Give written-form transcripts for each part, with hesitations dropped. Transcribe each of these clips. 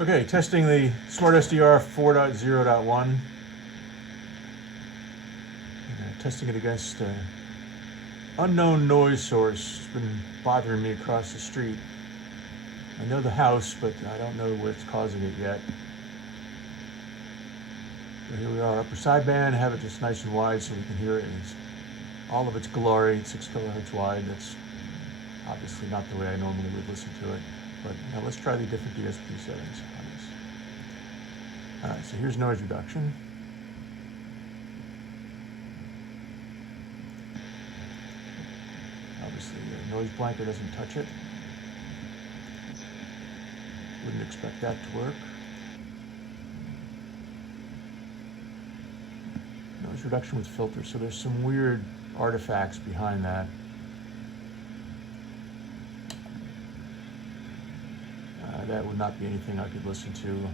Okay, testing the SmartSDR 4.0.1. Testing it against an unknown noise source. It's been bothering me across the street. I know the house, but I don't know what's causing it yet. So here we are, upper sideband, have it just nice and wide so we can hear it in all of its glory. It's 6 kilohertz wide. That's obviously not the way I normally would listen to it. But now let's try the different DSP settings on this. All right, so here's noise reduction. Obviously, the noise blanket doesn't touch it. Wouldn't expect that to work. Noise reduction with filters, so there's some weird artifacts behind that. That would not be anything I could listen to.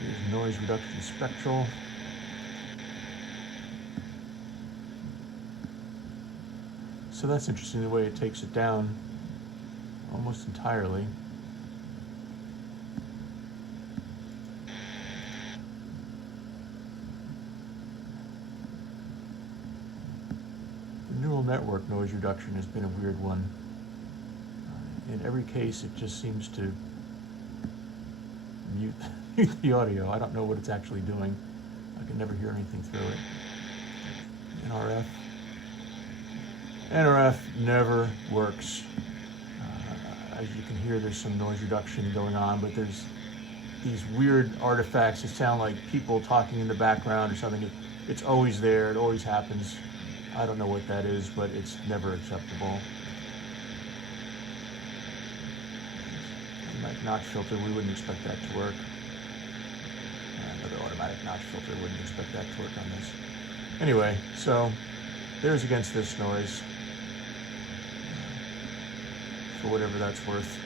Here's noise reduction spectral. So that's interesting, the way it takes it down almost entirely. The neural network noise reduction has been a weird one. In every case, it just seems to mute the audio. I don't know what it's actually doing. I can never hear anything through it. NRF. NRF never works. As you can hear, there's some noise reduction going on, but there's these weird artifacts that sound like people talking in the background or something. It's always there. It always happens. I don't know what that is, but it's never acceptable. Automatic notch filter, we wouldn't expect that to work. Another automatic notch filter, wouldn't expect that to work on this. Anyway, so there's against this noise, for whatever that's worth.